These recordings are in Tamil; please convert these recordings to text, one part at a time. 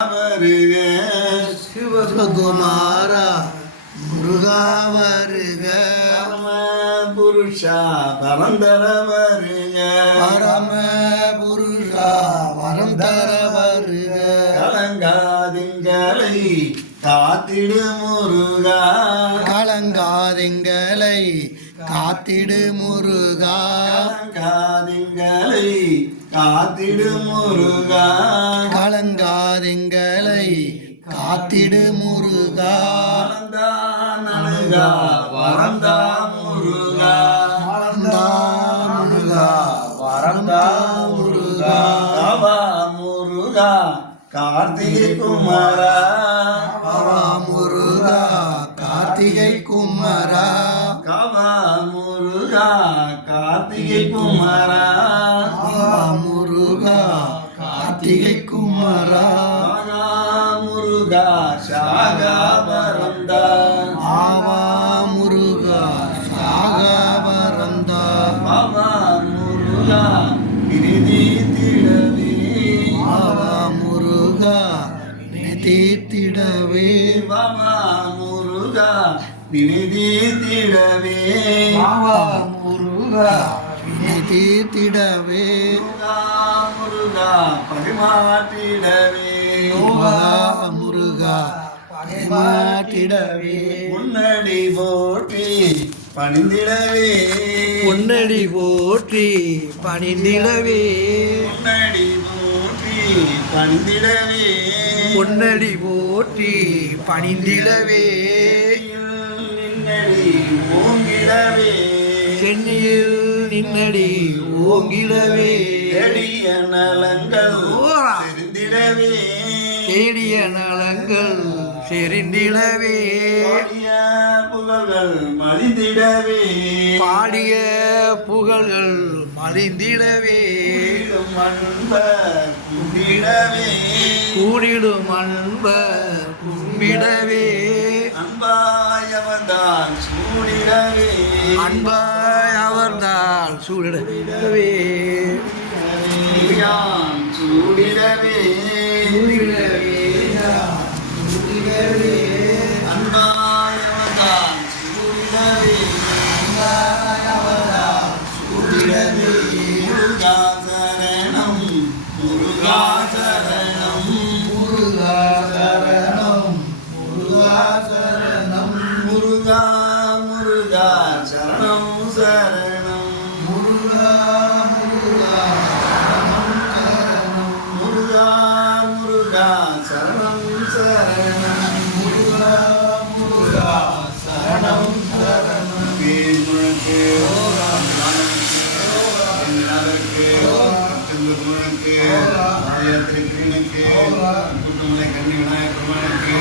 வருக சிவகுமாரா முருகா வருக புருஷா பரந்தர வருக பரம புருஷா வரந்தர வருக கலங்காதிங்களை காத்திடு முருகா கலங்காதிங்களை காத்திடு முருகா கலங்காதிங்களை காத்திடு முருகா கலங்காதிங்களை காத்திடு முருகா நலங்கா வரந்தா முருகா வரந்தா முருகா வரந்தா முருகா கவா முருகா கார்த்திகை குமாரா கவா முருகா கார்த்திகை குமாரா கவா முருகா கார்த்திகை குமாரா கவா முருகா கார்த்திகை குமாரா முருகா சாகா பரந்தா ஆவா முருகா சாகா பரந்தா ஆவா முருகா கிரிதி திடவே ஆவா முருகா நிதி திடவே ஆவா முருகா நிதி திடவே ஆவா முருகா நிதி திடவே முருகா பரிமாற்றிடவே முருகா பரிமாற்றிடவே முன்னடி போற்றி பணிந்திடவே முன்னடி போற்றி பணிந்திடவே முன்னடி போற்றி பணிந்திடவே முன்னடி போற்றி பணிந்திடவே நின்னடி ஓங்கிடவே சென்னையில் நின்னடி ஓங்கிடவே தேடிய நலங்கள் செறிந்திடவே தேடிய நலங்கள் செறிந்திடவே புகழ்கள் மலிந்திடவே பாடிய புகழ்கள் மலிந்திடவே அன்பர் கும்பிடவே கூடிடும் அன்பர் கும்பிடவே அன்பாய் அவர்தான் சூடிடவே அன்பாய் அவர்தான் சூடிடவே சூடிடவே சூடிடவே சூடிடவே அன்பாய் அவர்தான் சூடிடவே அன்பாய் அவர்தான் சூடிடவே முருகா சரணம் முருகா சரணம் முருகா சரணம் முருகா சரணம் முருகா முருகா சரணம் சரணம் முருகா முருகா சரணம் முருகா முருகா சரணம் சரணம் முருகா முருகா சரணம் சரணம் முழக்கு முழக்கு ஆயிரத்தி கிணக்கு குட்டுமலை கண்ணி விநாயகர் பெருமானுக்கு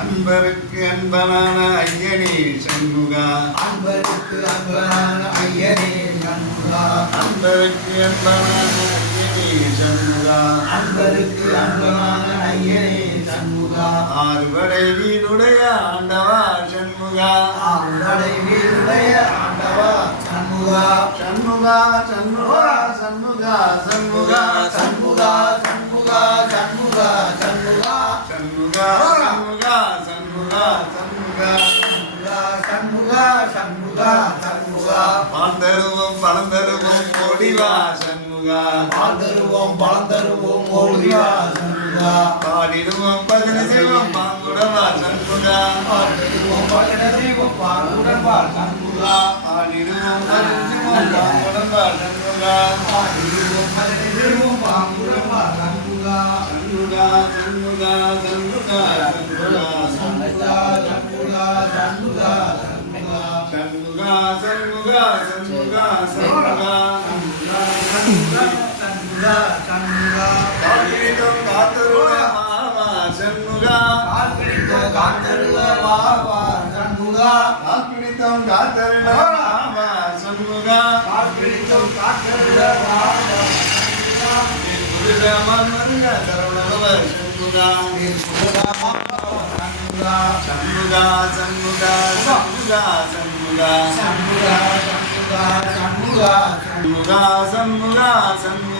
அன்பருக்கு அன்பனான ஐயனே சண்முகா அன்பருக்கு அன்பனான ஐயனே சண்முகா அன்பருக்கு அன்பனான ஐயனே சண்முகா அன்பருக்கு அன்பனான ஐயனே சண்முகா ஆறுபடை வீடுடைய ஆண்டவா சண்முகா ஆறுபடை வீடுடைய ஆண்டவா சண்முகா சண்முகா சண்முகா சண்முகா சண்முகா சண்முகா சண்முகா சண்முகா சண்முகா சண்முகா சண்முகா சண்முகா சண்முகா சண்முகா சண்முகா சண்முகா பாந்தருவோம் பழந்தருவோம் ஓடிவா சண்முகா பாந்தருவோம் பழந்தருவோம் ஓடிவா சண்முகா பாடிடுவோம் பஜனை செய்வோம் பாங்குடவா சண்முகா பாடிடுவோம் பஜனை செய்வோம் பாங்குடவா சண்முகா பாடிடுவோம் பஜனை செய்வோம் பாங்குடவா சண்முகா பாடிடுவோம் பஜனை செய்வோம் பாங்குடவா சண்முகா சண்முகா சண்முகா சண்முகா சண்முகா சண்முகா சண்முகா சண்முகா சண்முகா சண்முகா சண்முகா சண்முகா சண்முகா சண்முகா காத்திரித்தோம் காத்தருள மாவா சண்முகா காத்திரித்தோம் காத்தருள மாவா சண்முகா காத்திரித்தோம் காத்தருள மாவா சண்முகா காத்திரித்தோம் காத்தருள மாவா மன்மருக சரவணவர் சண்முகா சண்முகா சண்முகா சண்முகா சண்முகா சண்முகா சண்முகா சண்முகா சண்முகா சண்முகா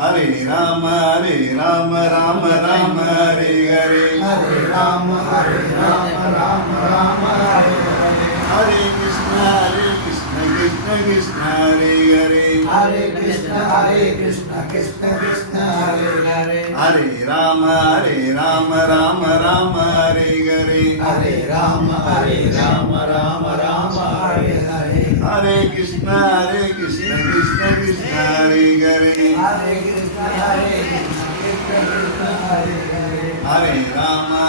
Hare Rama Rama Rama Hare Hare. Hare Rama Rama Rama Hare Hare. Hare Krishna Krishna Krishna Hare Hare. Hare Krishna Krishna Krishna Hare Hare. Hare Rama Rama Rama Hare Hare. Hare Rama Rama Hare Hare. Hare Krishna Krishna Krishna Hare Hare. Hare Krishna Krishna Hare Hare. Hare Rama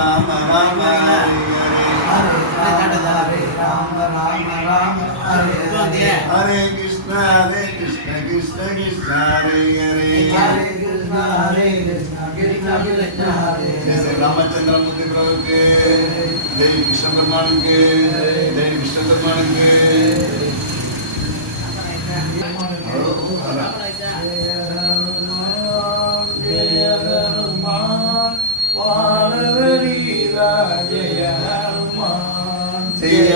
Rama Rama Hare Hare. Hare Rama Rama Hare Hare. Hare Krishna Krishna Krishna Hare Hare. Hare Krishna Krishna Hare जय श्री रामचंद्र मूर्ति प्रभु के, जय कृष्ण भगवान के, जय विष्णु भगवान के। जय हनुमान वानरवीरा जय हनुमान जय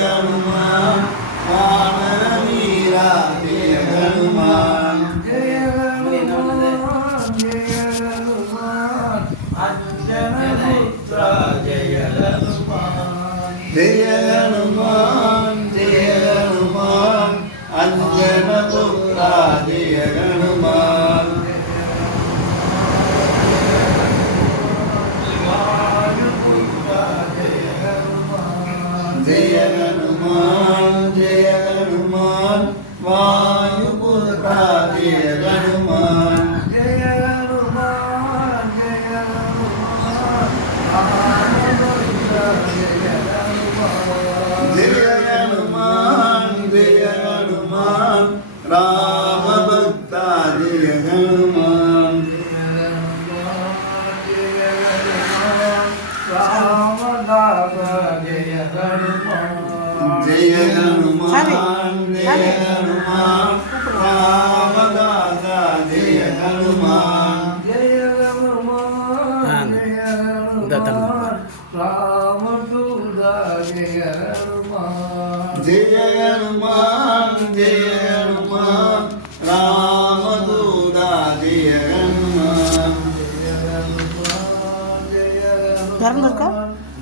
हनुमान वानर वीरा जय हनुमान। जय हनुमान अंजन पुत्र जय हनुमान जय हनुमान अंजन पुत्र जय हनुमान। जय हनुमान वायुपुत्र जय हनुमान। जय हनुमान जय हनुमान राम भक्ता जय हनुमान। रामदास जय हनुमान जय हनुमान रामदास जय हनुमान। जय हनुमान रामदूता जय हनुमान जय हनुमान रामदूता जय हनुमान। धर्म का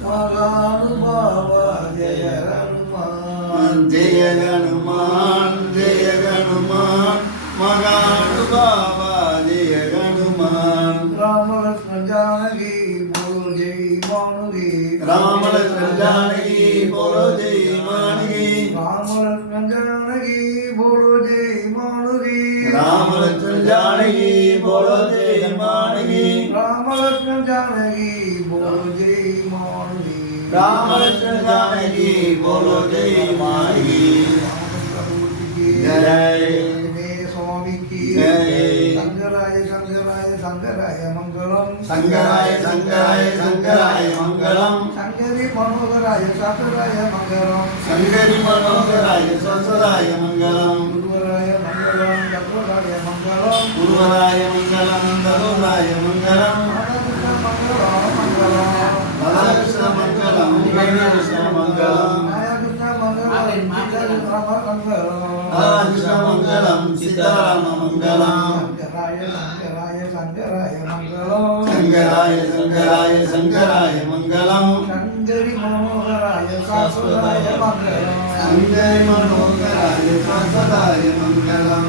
महानुभाव जय हनुमान जय हनुमान महानुभाव जय हनुमान। राम लक्ष्मण जानकी बोलो जय मानुगी राम लक्ष्मण जानकी बोलो जय मानगी। राम लक्ष्मण जानकी बोलो जय मानुगी राम लक्ष्मण जानकी बोलो जय मानगी। राम लक्ष्मण जानकी बोलो जय मानुगी राम लक्ष्मण जानकी बोलो जय मानगी। जय स्वामी की जय। शंकराय शंकराय शंकराय मंगलम शंकराय मंगलम। शंकरी मनोहराय शास्त्राय मंगलम शंकरी मनोहराय संसदाय मंगलम। गुरुवराय मंगलम चक्रराय मंगलम गुरुवराय मंगलम दरोराय मंगलम। राधाकृष्ण मंगलम राधाकृष्ण मंगलम नारायण राधाकृष्ण मंगलम सीताराम मंगलम। शंकराय शंकराय मंगलम शंकराय मनोहराय शाश्वताय मंगलम शंकरी मनोहराय शाश्वताय मंगलम।